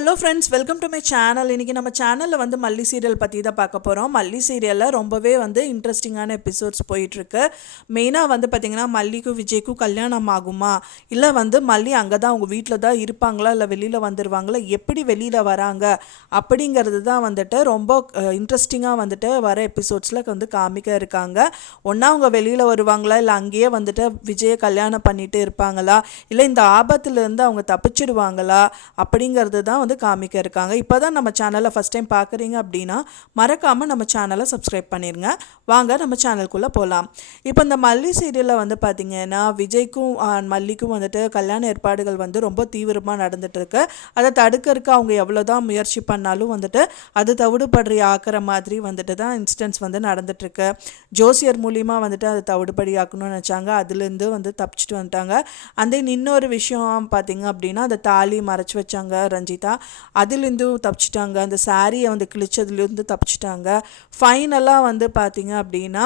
Hello friends, welcome to my channel. இன்றைக்கி நம்ம சேனலில் வந்து மல்லி சீரியல் பற்றி தான் பார்க்க போகிறோம். மல்லி சீரியலில் ரொம்பவே வந்து இன்ட்ரெஸ்டிங்கான எபிசோட்ஸ் போயிட்டுருக்கு. மெயினாக வந்து பார்த்திங்கன்னா மல்லிக்கும் விஜய்க்கும் கல்யாணம் ஆகுமா, இல்லை வந்து மல்லி அங்கே தான் அவங்க வீட்டில் தான் இருப்பாங்களா, இல்லை வெளியில் வந்துடுவாங்களா, எப்படி வெளியில் வராங்க அப்படிங்கிறது தான் வந்துட்டு ரொம்ப இன்ட்ரெஸ்டிங்காக வந்துட்டு வர எபிசோட்ஸில் வந்து காமிக்க இருக்காங்க. ஒன்றா அவங்க வெளியில் வருவாங்களா, இல்லை அங்கேயே வந்துட்டு விஜயை கல்யாணம் பண்ணிட்டு இருப்பாங்களா, இல்லை இந்த ஆபத்துலேருந்து அவங்க தப்பிச்சிடுவாங்களா அப்படிங்கிறது தான் வந்து காமிக்க இருக்காங்க. இப்போ தான் நம்ம சேனலை ஃபஸ்ட் டைம் பார்க்குறீங்க அப்படின்னா மறக்காமல் நம்ம சேனலை சப்ஸ்கிரைப் பண்ணிடுங்க. வாங்க நம்ம சேனலுக்குள்ளே போகலாம். இப்போ இந்த மல்லி சீரியலில் வந்து பார்த்திங்கன்னா விஜய்க்கும் மல்லிக்கும் வந்துட்டு கல்யாண ஏற்பாடுகள் வந்து ரொம்ப தீவிரமாக நடந்துகிட்ருக்கு. அதை தடுக்கிறதுக்கு அவங்க எவ்வளோ தான் முயற்சி பண்ணாலும் வந்துட்டு அது தவிடுபடி ஆக்கிற மாதிரி வந்துட்டு தான் இன்சிடென்ட்ஸ் வந்து நடந்துகிட்ருக்கு. ஜோசியர் மூலியமாக வந்துட்டு அதை தவிடுபடி ஆக்கணும்னு நினச்சாங்க, அதுலேருந்து வந்து தப்பிச்சிட்டு வந்துட்டாங்க. அந்த இன்னொரு விஷயம் பார்த்திங்க அப்படின்னா அந்த தாலி மறைச்சி வச்சாங்க ரஞ்சிதா, அதுலேருந்து தப்பிச்சிட்டாங்க. அந்த சாரியை வந்து கிழிச்சதுலேருந்து தப்பிச்சிட்டாங்க. ஃபைனலாக வந்து பார்த்திங்க அப்படின்னா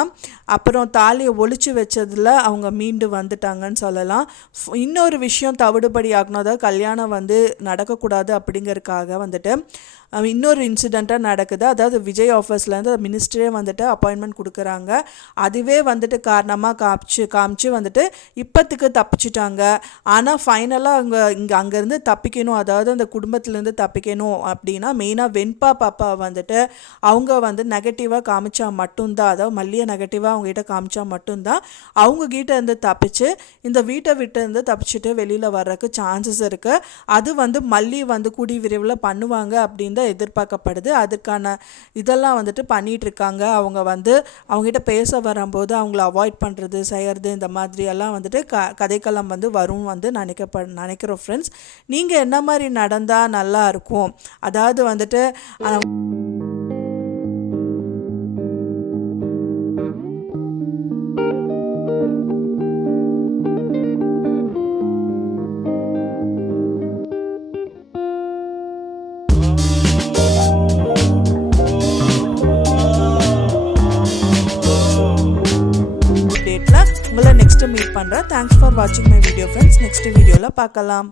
அப்புறம் தாலியை ஒழிச்சு வச்சதில் அவங்க மீண்டு வந்துட்டாங்கன்னு சொல்லலாம். இன்னொரு விஷயம் தவிடுபடி ஆகணும், அதாவது கல்யாணம் வந்து நடக்கக்கூடாது அப்படிங்கிறதுக்காக வந்துட்டு இன்னொரு இன்சிடெண்ட்டாக நடக்குது. அதாவது விஜய் ஆஃபீஸ்லேருந்து மினிஸ்டரே வந்துட்டு அப்பாயின்மெண்ட் கொடுக்குறாங்க. அதுவே வந்துட்டு காரணமாக காமிச்சு வந்துட்டு இப்போத்துக்கு தப்பிச்சிட்டாங்க. ஆனால் ஃபைனலாக அங்கேருந்து தப்பிக்கணும், அதாவது அந்த குடும்பத்துலேருந்து தப்பிக்கணும் அப்படின்னா மெயினாக வெண்பா பாப்பா வந்துட்டு அவங்க வந்து நெகட்டிவாக காமிச்சா மட்டும்தான், அதாவது மல்லியை நெகட்டிவாக அவங்ககிட்ட காமிச்சா மட்டும்தான் அவங்ககிட்ட இருந்து தப்பிச்சு இந்த வீட்டை விட்டு இருந்து தப்பிச்சுட்டு வெளியில் வர்றதுக்கு சான்சஸ் இருக்குது. அது வந்து மல்லி வந்து கூடி விரைவில் பண்ணுவாங்க அப்படின்னு எதிர்பார்க்கப்படுது. அதுக்கான இதெல்லாம் வந்துட்டு பண்ணிட்டு இருக்காங்க. அவங்க வந்து அவங்ககிட்ட பேச வரும்போது அவங்கள அவாய்ட் பண்ணுறது செய்கிறது இந்த மாதிரி எல்லாம் வந்துட்டு கதைக்களம் வந்து வரும் வந்து நினைக்கிறோம் ஃப்ரெண்ட்ஸ். நீங்கள் என்ன மாதிரி நடந்தால் நல்லா இருக்கும், அதாவது வந்துட்டு உங்களை நெக்ஸ்ட் மீட் பண்ணுறேன். தேங்க்ஸ் ஃபார் வாட்சிங் மை வீடியோ ஃப்ரெண்ட்ஸ். நெக்ஸ்ட் வீடியோவில் பார்க்கலாம்.